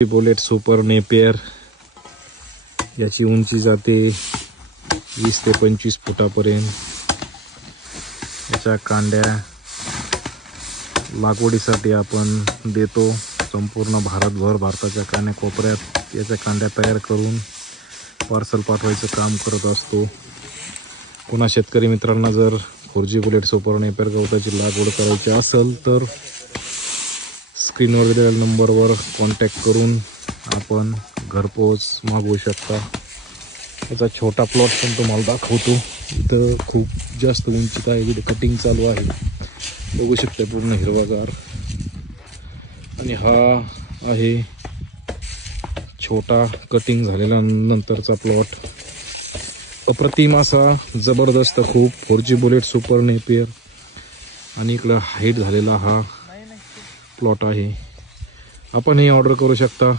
Bullet super Napier याची उंची जाते 20 ते 25 फुटापर्यंत। याच्या कांड्या लागवडीसाठी आपण देतो संपूर्ण भारतभर, भारताच्या कानाकोपऱ्यात याच्या कांड्या तयार करून पार्सल पाठवायचं काम करत असतो। पुन्हा शेतकरी मित्रांना जर 4G बुलेट सुपर नेपियर गवताची लागवड करायची असेल तर स्क्रीनवर दिलेल्या नंबरवर कॉन्टॅक्ट करून आपण घरपोच मागवू शकता। याचा छोटा प्लॉट पण तुम्हाला दाखवतो। इथं खूप जास्त उंचीत आहे, इथे कटिंग चालू आहे, बघू शकता पूर्ण हिरवागार। आणि हा आहे छोटा कटिंग झालेला नंतरचा प्लॉट। अप्रतिम असा जबरदस्त खूप 4G बुलेट सुपर नेपियर आणि इकडं हाईट झालेला हा प्लॉट आहे। आपण ही ऑर्डर करू शकता